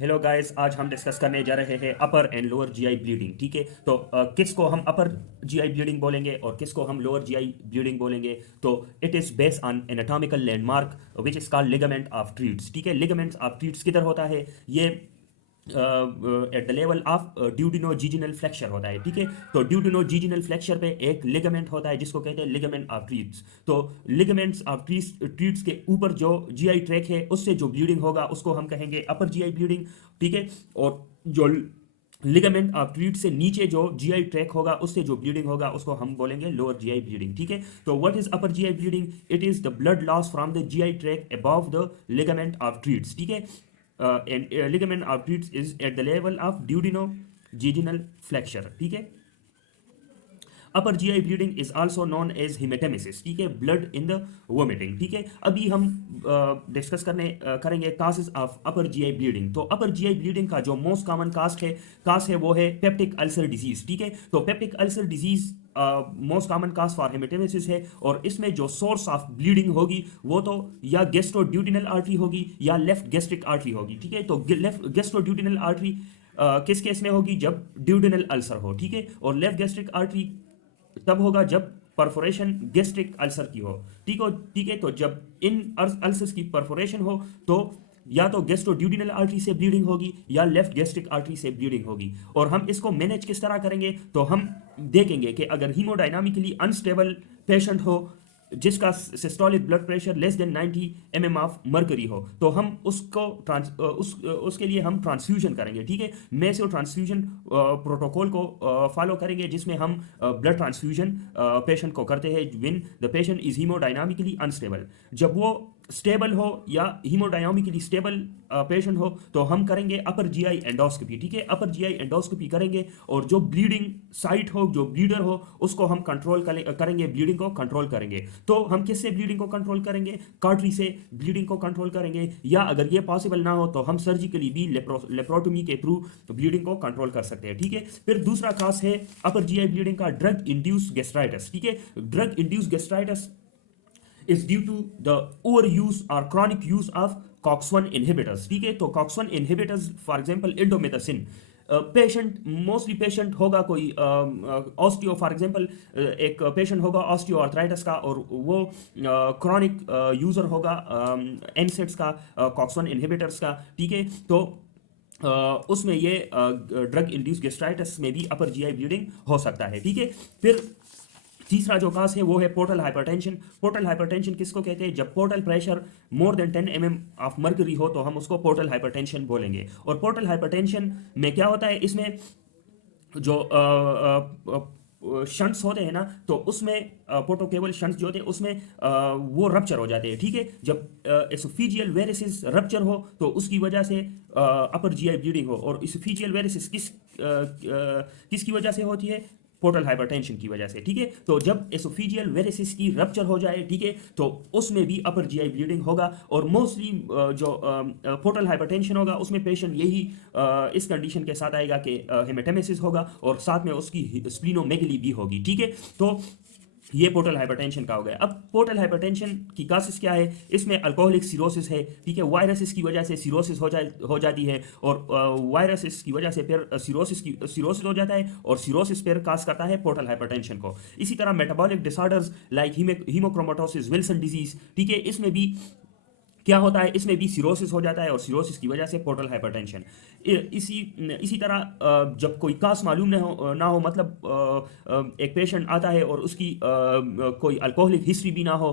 Hello guys, आज हम discuss करने जा रहे हैं अपर एंड लोअर जीआई ब्लीडिंग। ठीक है, तो किस को हम अपर जीआई ब्लीडिंग बोलेंगे और किस को हम लोअर जीआई ब्लीडिंग बोलेंगे। तो it is based on anatomical landmark which is called ligament of Treitz. ठीक है, लिगामेंट्स ऑफ ट्रीट्स किधर होता है? ये at the level of duodenojejunal flexure होता है। ठीक है, तो ड्यूडिनोजीजिनल फ्लेक्चर पे एक लिगामेंट होता है जिसको कहते हैं लिगामेंट ऑफ ट्रीट्स। तो लिगामेंट्स ऑफ ट्रीट्स के ऊपर जो जीआई ट्रैक है उससे जो ब्लीडिंग होगा उसको हम कहेंगे अपर जीआई ब्लीडिंग। ठीक है, और जो लिगामेंट ऑफ ट्रीट से नीचे जो जीआई ट्रैक होगा उससे जो ब्लीडिंग होगा उसको हम बोलेंगे लोअर जीआई ब्लीडिंग। ठीक है, तो what is upper GI bleeding? It is the blood loss from the GI tract above the ligament of Treitz. ठीक है, and ligament of treats is at the level of duodenojejunal flexure। ठीक है, upper GI bleeding is also known as haematemesis. ठीक है, blood in the vomiting. ठीक है, अभी हम डिस्कस करेंगे कासेस ऑफ अपर जीआई ब्लीडिंग। तो अपर जीआई ब्लीडिंग का जो मोस्ट कॉमन कास्ट है वो है पेप्टिक अल्सर डिजीज। ठीक है, तो peptic ulcer disease most common cause for haematemesis है, और इसमें जो सोर्स ऑफ ब्लीडिंग होगी वो तो या गेस्ट्रोड्यूडिनल आर्टरी होगी या लेफ्ट गैस्ट्रिक आर्टरी होगी। ठीक है, तो लेफ्ट गेस्ट्रोड्यूडिनल आर्टरी किस केस में होगी? जब ड्यूडिनल अल्सर हो। ठीक है, और लेफ्ट गैस्ट्रिक आर्टरी तब होगा जब परफोरेशन गैस्ट्रिक अल्सर की हो। ठीक है, तो जब इन अल्सर्स की परफोरेशन हो तो या तो गैस्ट्रोड्यूडिनल आर्टरी से ब्लीडिंग होगी या लेफ्ट गैस्ट्रिक आर्टरी से ब्लीडिंग होगी। और हम इसको मैनेज किस तरह करेंगे? तो हम देखेंगे कि अगर हीमोडायनामिकली अनस्टेबल पेशेंट हो जिसका systolic blood pressure less than 90 mm of mercury हो, तो हम उसके लिए हम ट्रांसफ्यूजन करेंगे। ठीक है, मेसो ट्रांसफ्यूजन प्रोटोकॉल को फॉलो करेंगे जिसमें हम ब्लड ट्रांसफ्यूजन पेशेंट को करते हैं when the patient is hemodynamically unstable. जब वो स्टेबल हो या हीमोडायनामिकली स्टेबल पेशेंट हो तो हम करेंगे अपर जीआई एंडोस्कोपी। ठीक है, अपर जीआई एंडोस्कोपी करेंगे और जो ब्लीडिंग साइट हो, जो ब्लीडर हो, उसको हम कंट्रोल करेंगे, ब्लीडिंग को कंट्रोल करेंगे। तो हम किससे ब्लीडिंग को कंट्रोल करेंगे? कार्टरी से ब्लीडिंग को कंट्रोल करेंगे, या अगर ये पॉसिबल ना हो तो हम सर्जिकली भी लेप्रोटोमी के थ्रू ब्लीडिंग को कंट्रोल कर सकते हैं। ठीक है, फिर दूसरा खास है अपर जीआई ब्लीडिंग का ड्रग इंड्यूस गैस्ट्राइटिस। ठीक है, drug induce gastritis is due to the overuse or chronic use of COX-1 inhibitors। ठीक है, तो COX-1 inhibitors for example indomethacin. Patient mostly patient होगा कोई ऑस्टियो, फॉर एग्जांपल एक patient होगा ऑस्टियो आर्थराइटिस का और वो क्रॉनिक यूजर होगा एनसेट्स का, COX-1 इनहिबिटर्स का। ठीक है, तो उसमें ये ड्रग इंड्यूस गैस्ट्राइटिस में भी अपर जीआई ब्लीडिंग हो सकता है। ठीक है, फिर तीसरा जो कास है वो है पोर्टल हाइपरटेंशन। पोर्टल हाइपरटेंशन किसको कहते हैं? जब portal pressure more than 10 mm of mercury हो तो हम उसको पोर्टल हाइपरटेंशन बोलेंगे। और पोर्टल हाइपरटेंशन में क्या होता है? इसमें जो शंट्स होते हैं ना, तो उसमें पोर्टोकेबल शंट्स जो होते हैं उसमें वो रप्चर हो जाते हैं। ठीक है, जब एसोफिजियल वेरिसिस रप्चर हो तो उसकी वजह से अपर जीआई ब्लीडिंग हो। और एसोफिजियल वेरिसिस किसकी वजह से होती है? पोर्टल हाइपरटेंशन की वजह से। ठीक है, तो जब एसोफिजियल वेरिसिस की रप्चर हो जाए, ठीक है, तो उसमें भी अपर जीआई ब्लीडिंग होगा। और मोस्टली जो पोर्टल हाइपरटेंशन होगा उसमें पेशेंट यही इस कंडीशन के साथ आएगा कि हेमेटेमेसिस होगा और साथ में उसकी स्प्लीनोमेगली भी होगी। ठीक है, तो ये पोर्टल हाइपरटेंशन का हो गया। अब पोर्टल हाइपरटेंशन की कासेस क्या है? इसमें अल्कोहलिक सिरोसिस है। ठीक है, वायरसेस की वजह से सिरोसिस हो जाती है, और वायरसेस की वजह से फिर सिरोसिस हो जाता है, और सिरोसिस फिर कास करता है पोर्टल हाइपरटेंशन को। इसी तरह metabolic disorders like haemochromatosis, Wilson disease, ठीक है, इसमें भी क्या होता है? इसमें भी सिरोसिस हो जाता है, और सिरोसिस की वजह से पोर्टल हाइपरटेंशन। इसी तरह जब कोई कास मालूम ना हो मतलब एक पेशेंट आता है और उसकी कोई अल्कोहलिक हिस्ट्री भी ना हो,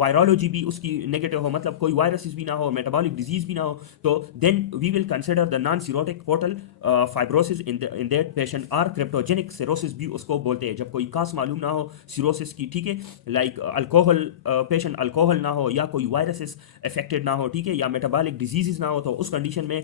वायरोलॉजी भी उसकी नेगेटिव हो, मतलब कोई वायरसेस भी ना हो, मेटाबॉलिक डिजीज भी ना हो, तो then we will consider the non cirrhotic portal fibrosis in that patient, और क्रिप्टोजेनिक सिरोसिस भी उसको बोलते हैं जब कोई कास मालूम ना हो सिरोसिस की। ठीक है, लाइक अल्कोहल, पेशेंट अल्कोहल ना हो या कोई वायरसेस अफेक्टेड ना हो, ठीक है, या मेटाबॉलिक डिजीजेस ना हो, तो उस कंडीशन में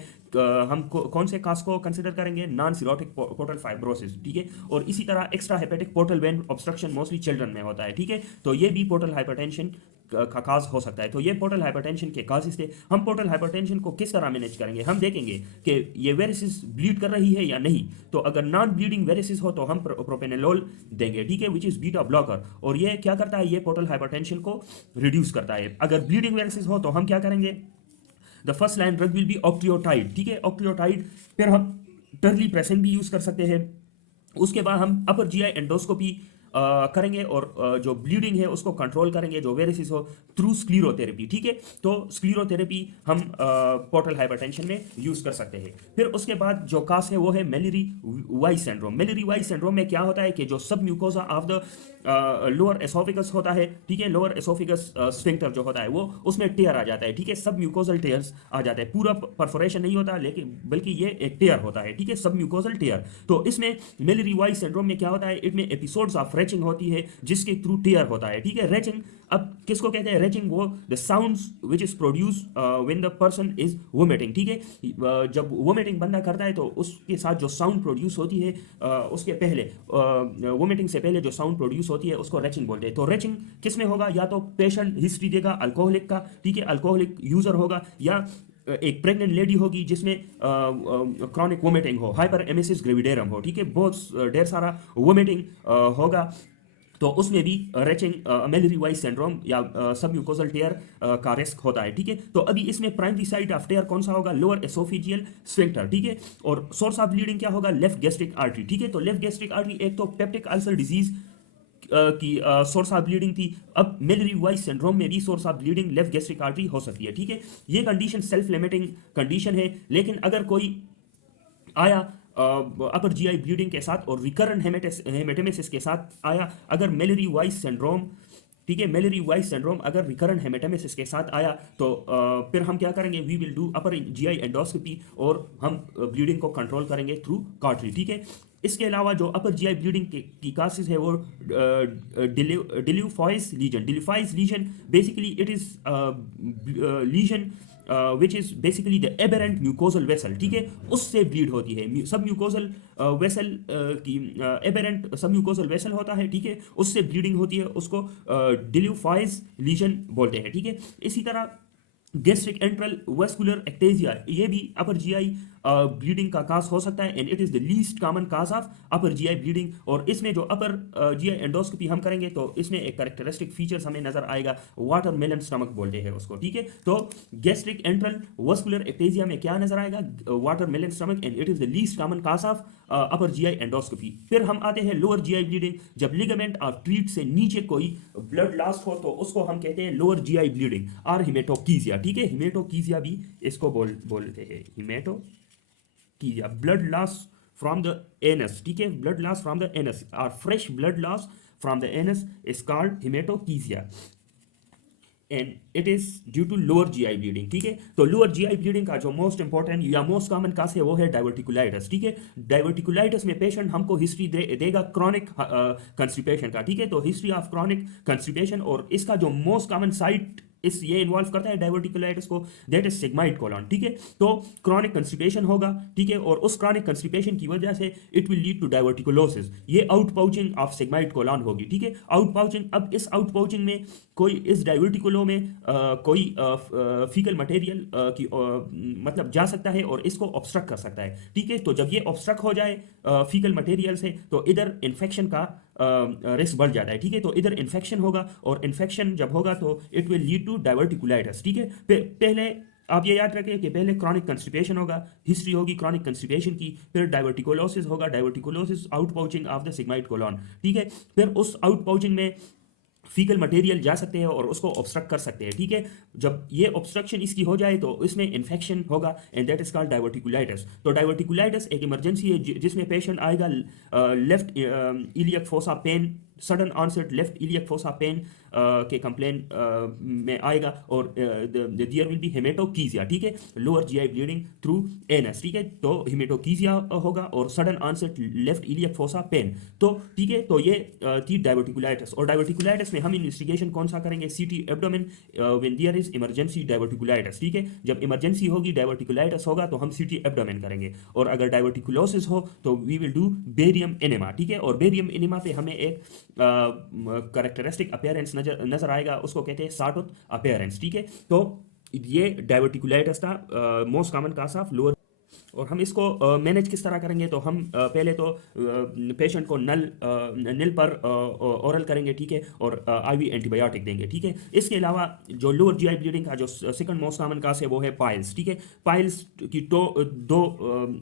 हम कौन से कास को कंसिडर करेंगे? Non cirrhotic portal fibrosis. ठीक है, और इसी तरह extra hepatic portal vein obstruction mostly children में होता है। ठीक है, तो ये भी पोर्टल हाइपरटेंशन का काज हो सकता है। तो ये पोर्टल हाइपरटेंशन के काजेस थे। हम पोर्टल हाइपरटेंशन को किस तरह मैनेज करेंगे? हम देखेंगे कि ये वेरिसिस ब्लीड कर रही है या नहीं। तो अगर नॉन ब्लीडिंग वेरिसिस हो तो हम प्रोपेनेलोल देंगे, ठीक है, विच इज बीटा ब्लॉकर, और ये क्या करता है? ये पोर्टल हाइपरटेंशन को रिड्यूस करता है। अगर ब्लीडिंग वेरिसिस हो तो हम क्या करेंगे? The first line drug will be octreotide, ठीक है, ऑक्ट्रियोटाइड। फिर हम टर्ली प्रेसेंट भी यूज कर सकते हैं। उसके बाद हम अपर जीआई एंडोस्कोपी करेंगे और जो ब्लीडिंग है उसको कंट्रोल करेंगे, जो वेरिसिस हो, थ्रू स्क्लीरोथेरेपी, ठीक है। तो स्क्लीरोथेरेपी हम पोर्टल हाइपरटेंशन में यूज कर सकते हैं। फिर उसके बाद जो कास है वो है Mallory Weiss syndrome. मेलिरी Weiss syndrome में क्या होता है कि जो सब mucosa of the lower oesophagus होता है, ठीक है, लोअर एसोफिगस स्फिंक्टर जो होता है वो उसमें टेयर आ जाता है, ठीक है, सब म्यूकोजल टेयर्स आ जाते हैं। पूरा परफोरेशन नहीं होता लेकिन बल्कि ये एक टेयर होता है, ठीक है, सब म्यूकोजल टेयर। तो इसमें मेलिरी वाई सिंड्रोम में क्या होता है, इसमें एपिसोड्स ऑफ रेचिंग होती है जिसके थ्रू टेयर होता है, ठीक है। रेचिंग अब किसको कहते हैं, रेचिंग वो the sounds which is produce when the person is vomiting, ठीक है। जब वोमिटिंग बंदा करता है तो उसके साथ जो साउंड प्रोड्यूस होती है उसके पहले वोमिटिंग से पहले जो साउंड प्रोड्यूस होती है उसको रेचिंग बोलते हैं। तो रेचिंग किस में होगा, या तो पेशेंट हिस्ट्री देगा अल्कोहलिक का, ठीक है, अल्कोहलिक यूजर होगा, या एक प्रेग्नेंट लेडी होगी जिसमें क्रॉनिक वोमिटिंग हो, हाइपर एमेसिस ग्रेविडेरम हो, ठीक है, बहुत ढेर सारा वोमिटिंग होगा, तो उसमें भी रेचिंग मेलिरी वाई सिंड्रोम या सब म्यूकोजल टेयर का रिस्क होता है, ठीक है। तो अभी इसमें प्राइमरी साइट ऑफ टेयर कौन सा होगा, लोअर एसोफिजियल स्फिंक्टर, ठीक है। और सोर्स ऑफ ब्लीडिंग क्या होगा, लेफ्ट गैस्ट्रिक आर्टरी, ठीक है। तो लेफ्ट गैस्ट्रिक आर्टरी एक तो पेप्टिक अल्सर डिजीज की सोर्स ऑफ ब्लीडिंग थी, अब मेलिरी वाई सिंड्रोम में भी source of bleeding left gastric artery हो सकती है, ठीक है। ये कंडीशन सेल्फ लिमिटिंग कंडीशन है, लेकिन अगर कोई आया अपर जीआई ब्लीडिंग के साथ और रिकरेंट हेमेटेमेसिस के साथ आया, अगर मेलिरी वाई सिंड्रोम, ठीक है, मेलिरी वाई सिंड्रोम अगर रिकरेंट हेमेटेमेसिस के साथ आया तो फिर हम क्या करेंगे, we will do upper GI endoscopy और हम ब्लीडिंग को कंट्रोल करेंगे थ्रू कार्टरी, ठीक है। इसके अलावा जो अपर जीआई ब्लीडिंग की कासेस है वो Dieulafoy's lesion, Dieulafoy's lesion basically it is lesion which is basically the aberrant mucosal vessel, ठीक है, उससे ब्लीड होती है। सब म्यूकोजल वेसल की एबेरेंट सब म्यूकोजल वेसल होता है, ठीक है, उससे ब्लीडिंग होती है, उसको डिल्यूफॉइस लीजन बोलते हैं, ठीक है। इसी तरह गैस्ट्रिक एंट्रल वेस्कुलर एक्टेजिया ये भी अपर जीआई ब्लीडिंग का काज हो सकता है, and it is the least common cause of upper GI bleeding. और इसमें जो अपर जीआई एंडोस्कोपी हम करेंगे तो इसमें एक कैरेक्टरिस्टिक फीचर्स हमें नजर आएगा, वाटरमेलन स्टमक बोलते हैं उसको, ठीक है। तो गैस्ट्रिक एंट्रल वेस्कुलर एक्टेजिया में क्या नजर आएगा, watermelon stomach, and it is the least common cause of upper GI endoscopy. फिर हम आते हैं लोअर जीआई ब्लीडिंग, जब लिगामेंट ऑफ ट्रीट से नीचे कोई ब्लड लॉस हो तो उसको हम कहते हैं लोअर जीआई ब्लीडिंग और हिमेटोकीजिया, ठीक है, हिमेटोकीजिया भी इसको बोलते हैं, haematochezia, blood loss from the anus, ठीक है, blood loss from the anus और fresh blood loss from the anus is called haematochezia and it is due to lower GI bleeding, ठीक है। तो लोअर जीआई ब्लीडिंग का जो most important या most common cause है वो है डाइवर्टिकुलाइटिस, ठीक है। डाइवर्टिकुलाइटिस में पेशेंट हमको हिस्ट्री देगा क्रॉनिक कंस्टिपेशन का, ठीक है। तो हिस्ट्री ऑफ क्रॉनिक कंस्टिपेशन और इसका जो मोस्ट कॉमन साइट इस ये इन्वॉल्व करता है डाइवर्टिकुलाइटिस को, दैट इज सिग्माइड कोलन, ठीक है। तो क्रॉनिक कंस्टिपेशन होगा, ठीक है, और उस क्रॉनिक कंस्टिपेशन की वजह से इट विल लीड टू डाइवर्टिकुलोसिस, ये out pouching of sigmoid colon होगी, ठीक है, आउट पाउचिंग। अब इस आउट पाउचिंग में कोई इस डाइवर्टिकुलो में कोई फीकल मटेरियल की मतलब जा सकता है और इसको ऑब्स्ट्रक्ट कर सकता है, ठीक है। तो जब ये ऑब्स्ट्रक्ट हो जाए फीकल मटेरियल से तो इधर इन्फेक्शन का रिस्क बढ़ जाता है, ठीक है। तो इधर इन्फेक्शन होगा और इन्फेक्शन जब होगा तो it will lead to diverticulitis, ठीक है। पहले आप ये याद रखें कि पहले क्रॉनिक कंस्टिपेशन होगा, हिस्ट्री होगी क्रॉनिक कंस्टिपेशन की, फिर डाइवर्टिकुलोसिस होगा, diverticulosis outpouching of the sigmoid colon, ठीक है। फिर उस आउट पाउचिंग में फीकल मटेरियल जा सकते हैं और उसको ऑब्स्ट्रक्ट कर सकते हैं, ठीक है। जब ये ऑब्स्ट्रक्शन इसकी हो जाए तो इसमें इन्फेक्शन होगा and that is called diverticulitis. तो डाइवर्टिकुलाइटिस एक इमरजेंसी है जिसमें पेशेंट आएगा left iliac fossa pain, sudden onset left iliac fossa pain के कंप्लेन में आएगा और देयर विल बी हेमेटोकीजिया, ठीक है, lower GI bleeding through anus, ठीक है। तो हेमेटोकीजिया होगा और sudden onset left iliac fossa pain, तो ठीक है। तो ये थी डाइवर्टिकुलाइटिस। और डाइवर्टिकुलाइटिस में हम इन्वेस्टिगेशन कौन सा करेंगे, CT abdomen when there is emergency diverticulitis, ठीक है। जब इमरजेंसी होगी डाइवर्टिकुलाइटिस होगा तो हम सीटी एब्डोमेन करेंगे, और अगर डाइवर्टिकुलोसिस हो तो we will do barium enema, ठीक है। और बेरियम एनेमा पे हमें एक कैरेक्टरिस्टिक अपीयरेंस नजर आएगा, उसको कहते हैं साटूथ अपीयरेंस, ठीक है। तो ये डाइवर्टिकुलाइटिस था most common cause of lower. और हम इसको मैनेज किस तरह करेंगे, तो हम पहले तो पेशेंट को नील पर ओरल करेंगे, ठीक है, और आईवी एंटीबायोटिक देंगे, ठीक है। इसके अलावा जो लोअर जीआई ब्लीडिंग का जो सेकंड मोस्ट कॉमन काज है वो है पाइल्स, ठीक है। पाइल्स की तो दो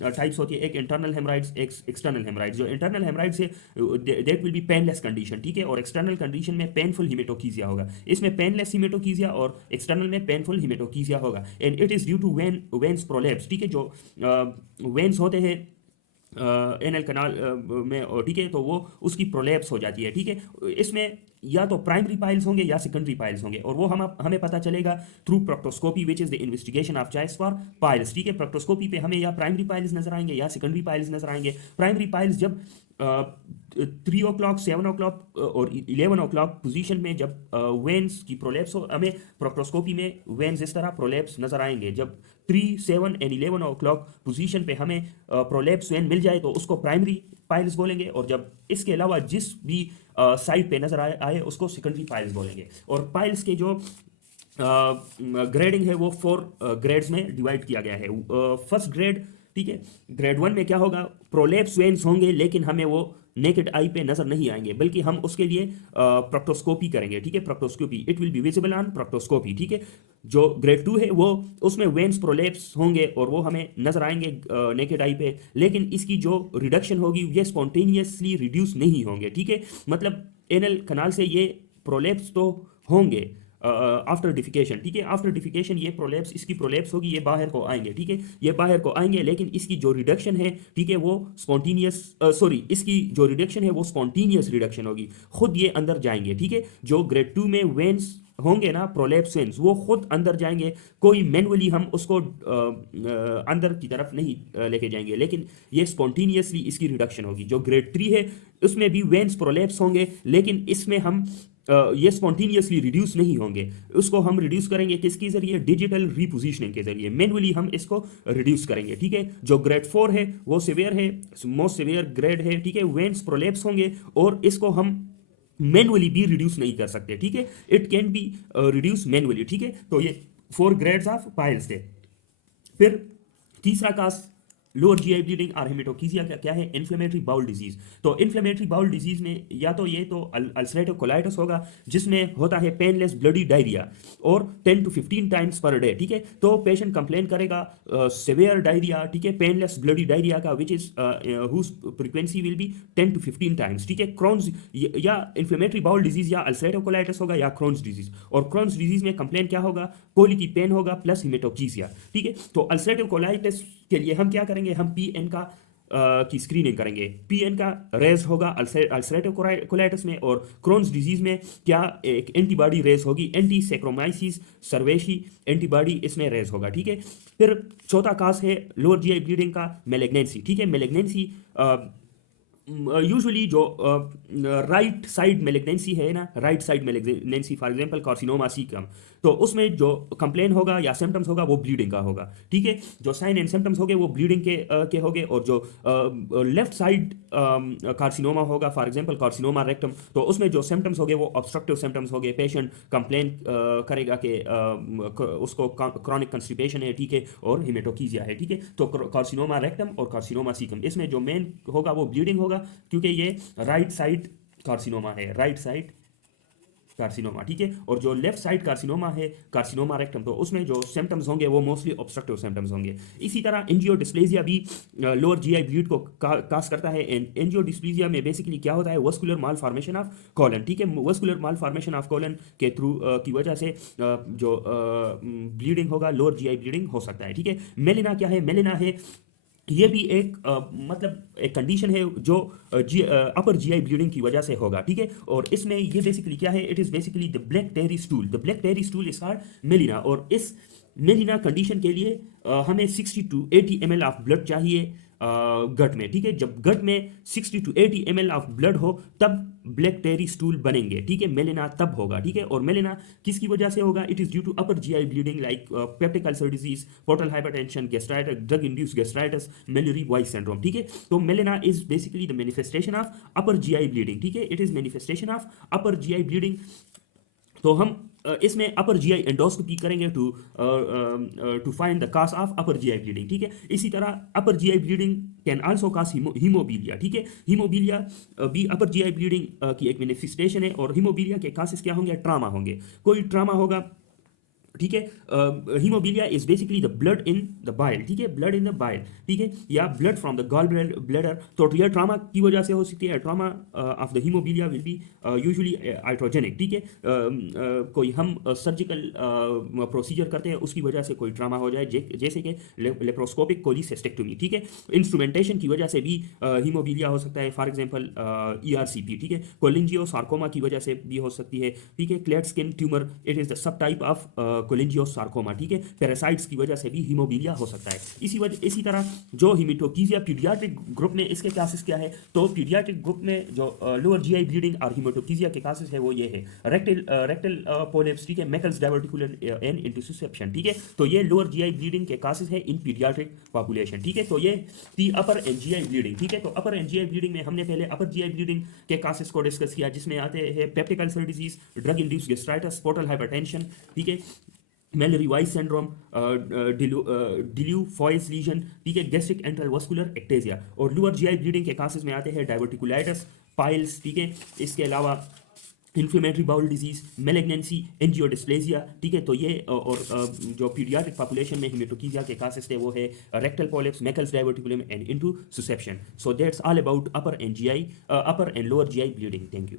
टाइप्स होती है, एक इंटरनल हेमराइड्स, एक एक्सटर्नल हेमराइड्स। जो इंटरनल हेमराइड्स है that will be painless condition, ठीक है, और एक्सटर्नल कंडीशन में पेनफुल हिमेटोकीजिया होगा। इसमें पेनलेस हिमेटोकीजिया और एक्सटर्नल में पेनफुल हिमेटोकीजिया होगा, and it is due to veins prolapse, ठीक है। जो वेन्स होते हैं एनल कनाल में, ठीक है, तो वो उसकी प्रोलेप्स हो जाती है, ठीक है। इसमें या तो प्राइमरी पाइल्स होंगे या सेकेंडरी पाइल्स होंगे, और वो हमें पता चलेगा through proctoscopy which is the investigation of choice for piles, ठीक है। प्रोक्टोस्कोपी पे हमें या प्राइमरी पाइल्स नजर आएंगे या सेकेंडरी पाइल्स नजर आएंगे। प्राइमरी पाइल्स जब 3 o'clock, 7 o'clock और 11 o'clock पोजीशन में जब वेन्स की प्रोलेप्स हो, हमें प्रोक्टोस्कोपी में वेन्स इस तरह प्रोलेप्स नजर आएंगे। जब 3, 7 एंड 11 o'clock पोजीशन पे हमें प्रोलेप्स वेन मिल जाए तो उसको प्राइमरी पाइल्स बोलेंगे, और जब इसके अलावा जिस भी साइड पे नजर आए उसको सेकेंडरी पाइल्स बोलेंगे। और पाइल्स के जो ग्रेडिंग है वो 4 ग्रेड्स में डिवाइड किया गया है। फर्स्ट ग्रेड, ठीक है, ग्रेड 1 में क्या होगा, प्रोलेप्स वेन्स होंगे लेकिन हमें वो नेकेड आई पे नजर नहीं आएंगे, बल्कि हम उसके लिए प्रोक्टोस्कोपी करेंगे, ठीक है। Proctoscopy it will be visible on proctoscopy, ठीक है। जो ग्रेड 2 है वो उसमें वेन्स प्रोलेप्स होंगे और वो हमें नजर आएंगे नेकेड आई पे, लेकिन इसकी जो रिडक्शन होगी ये स्पॉन्टेनियसली रिड्यूस नहीं होंगे, ठीक है। मतलब एनल कनाल से ये प्रोलेप्स तो होंगे आफ्टर डिफिकेशन, ठीक है। आफ्टर डिफिकेशन ये प्रोलेप्स, इसकी प्रोलेप्स होगी, ये बाहर को आएंगे, ठीक है, ये बाहर को आएंगे, लेकिन इसकी जो रिडक्शन है, ठीक है, वो स्पॉन्टेनियस इसकी जो रिडक्शन है वो स्पॉन्टेनियस रिडक्शन होगी, खुद ये अंदर जाएंगे, ठीक है। जो ग्रेड 2 में वेन्स होंगे ना, प्रोलेप्स वेन्स, वो खुद अंदर जाएंगे, कोई मैनुअली हम उसको अंदर की तरफ नहीं लेके जाएंगे, लेकिन ये स्पॉन्टेनियसली इसकी रिडक्शन होगी। जो ग्रेड 3 है उसमें भी वेन्स प्रोलेप्स होंगे, लेकिन इसमें हम ये स्पॉन्टेनियसली रिड्यूस नहीं होंगे। उसको हम रिड्यूस करेंगे किसके जरिए, डिजिटल रिपोजिशनिंग के जरिए, मैनुअली हम इसको रिड्यूस करेंगे, ठीक है। जो ग्रेड 4 है वो सिवियर है, मोस्ट सिवियर ग्रेड है, ठीक है। वेन्स प्रोलेप्स होंगे और इसको हम मैनुअली भी रिड्यूस नहीं कर सकते, ठीक है। It can be reduce manually, ठीक है। तो ये 4 ग्रेड्स ऑफ पाइल्स थे। फिर तीसरा काज लोअर जीआई ब्लीडिंग और हेमेटोकीजिया का क्या है, इन्फ्लेमेटरी बाउल डिजीज। तो इन्फ्लेमेटरी बाउल डिजीज में या तो ये तो अल्सरेटिव कोलाइटिस होगा जिसमें होता है पेनलेस ब्लडी डायरिया और 10 to 15 टाइम्स पर डे, ठीक है। तो पेशेंट कंप्लेन करेगा सिवियर डायरिया, ठीक है, पेनलेस ब्लडी डायरिया का, which is whose frequency will be 10 to 15 times, ठीक है। क्रोन्स या इन्फ्लेमेटरी बाउल डिजीज या अल्सरेटिव कोलाइटिस होगा या क्रोन्स डिजीज, और क्रोन्स डिजीज में कंप्लेन क्या होगा, कोली की पेन होगा प्लस हेमेटोकीजिया, ठीक है। तो अल्सरेटिव कोलाइटिस के लिए हम क्या करेंगे, हम पीएन का की स्क्रीनिंग करेंगे। पीएन का रेज होगा अल्सरेटिव कोलाइटिस में, और क्रोन्स डिजीज में क्या एक एंटीबॉडी रेज होगी, एंटी सेक्रोमाइसिस सर्वेशी एंटीबॉडी इसमें रेज होगा, ठीक है। फिर चौथा काज है लोअर जीआई ब्लीडिंग का मेलेग्नेंसी, ठीक है। मेलेग्नेंसी यूजुअली जो राइट साइड मेलेग्नेंसी है ना, right side malignancy, for example carcinoma caecum, तो उसमें जो कंप्लेन होगा या सिम्टम्स होगा वो ब्लीडिंग का होगा, ठीक है। जो साइन एंड सिम्टम्स होंगे वो ब्लीडिंग के होंगे, और जो लेफ्ट साइड कार्सिनोमा होगा, फॉर एग्जांपल कार्सिनोमा रेक्टम, तो उसमें जो सिम्टम्स होंगे वो ऑब्स्ट्रक्टिव सिम्टम्स होंगे। पेशेंट कंप्लेन करेगा कि उसको क्रॉनिक कंस्टिपेशन है, ठीक है, और हिमेटोकीजिया है, ठीक है। तो कार्सिनोमा रेक्टम और कार्सिनोमा सीकम, इसमें जो मेन होगा वो ब्लीडिंग होगा, क्योंकि ये राइट साइड कार्सिनोमा है, राइट साइड कार्सिनोमा, ठीक है। और जो लेफ्ट साइड कार्सिनोमा है, कार्सिनोमा रेक्टम, तो उसमें जो सिम्टम्स होंगे वो मोस्टली ऑब्स्ट्रक्टिव सिम्टम्स होंगे। इसी तरह एंजियोडिस्प्लेजिया भी लोअर जीआई ब्लीड को काज करता है। एंजियोडिस्प्लेजिया में बेसिकली क्या होता है, vascular mall formation of colon, ठीक है। Vascular mall formation of colon के थ्रू की वजह से जो ब्लीडिंग होगा, लोअर जीआई ब्लीडिंग हो सकता है, ठीक है। मेलिना क्या है, मेलिना है ये भी एक मतलब एक कंडीशन है जो अपर जीआई ब्लीडिंग की वजह से होगा, ठीक है। और इसमें ये बेसिकली क्या है, it is basically the black tarry stool, the black tarry stool is called melena. और इस मेलिना कंडीशन के लिए हमें 60 to 80 ml ऑफ ब्लड चाहिए गट में, ठीक है। जब गट में 60 to 80 ml ऑफ ब्लड हो तब ब्लैक टेरी स्टूल बनेंगे, ठीक है। मेलिना तब होगा, ठीक है। और मेलिना किसकी वजह से होगा, it is due to upper GI bleeding like peptic ulcer disease, portal hypertension, gastritis, drug induced gastritis, Mallory Weiss syndrome, ठीक है। तो melaena is basically the manifestation of upper GI bleeding, ठीक है। It is manifestation of upper GI bleeding. तो हम इसमें upper GI endoscopy करेंगे to find the cause of upper GI bleeding, ठीक है। इसी तरह upper GI bleeding can also काज हीमोबीलिया, ठीक है। हीमोबीलिया भी अपर जीआई ब्लीडिंग की एक मैनिफेस्टेशन है, और हीमोबीलिया के कासेस क्या होंगे? ट्रामा होंगे, कोई ट्रामा होगा, ठीक है। Haemobilia is basically the blood in the bile, ठीक है, ब्लड इन द बाइल, ठीक है, या blood from the gall bladder. तो यह ट्रामा की वजह से हो सकती है। Trauma of the haemobilia will be usually iatrogenic, ठीक है। कोई हम सर्जिकल प्रोसीजर करते हैं, उसकी वजह से कोई ट्रामा हो जाए, जैसे कि लेप्रोस्कोपिक कोलिसेस्टेक्टोमी, ठीक है। इंस्ट्रूमेंटेशन की वजह से भी हीमोबीलिया हो सकता है, फॉर एग्जांपल ERCP, ठीक है। कोलिंजियोसार्कोमा की वजह से भी हो सकती है, ठीक है। Klatskin tumour, it is the subtype of cholangiosarcoma, ठीक है। पैरासाइट्स की वजह से भी हीमोबीलिया हो सकता है। इसी तरह जो हिमेटोकीजिया पीडियाट्रिक ग्रुप में इसके केसेस क्या है? तो पीडियाट्रिक ग्रुप में जो लोअर जीआई ब्लीडिंग और हिमेटोकीजिया के केसेस है वो ये है, रेक्टल पोलिप्स, ठीक है, मैकल्स डाइवर्टिकुलर एंड इंटरसेप्शन, ठीक है। तो ये लोअर जीआई ब्लीडिंग के केसेस है इन पीडियाट्रिक पॉपुलेशन, ठीक है। तो ये थी अपर एनजीआई ब्लीडिंग, ठीक है। तो अपर एनजीआई ब्लीडिंग में हमने पहले अपर जीआई ब्लीडिंग के केसेस को डिस्कस किया, जिसमें आते हैं peptic ulcer disease, drug induced gastritis, portal hypertension, ठीक है, मेलरी वाइस सिंड्रोम, डिल्यू फॉयस लीजन, ठीक है, गैस्ट्रिक एंट्रलवस्कुलर एक्टेजिया। और लोअर जीआई ब्लीडिंग के केसेस में आते हैं डाइवर्टिकुलाइटिस, पाइल्स, ठीक है। इसके अलावा इन्फ्लेमेटरी बाउल डिजीज, मेलिग्नेंसी, एंजियोडिस्प्लेजिया, ठीक है। तो ये और जो पीडियाट्रिक पॉपुलेशन में हिमेटोकीजिया के केसेस थे वो है rectal polyps, Meckel's diverticulum and intussusception. So that's all about upper and lower GI bleeding. Thank you.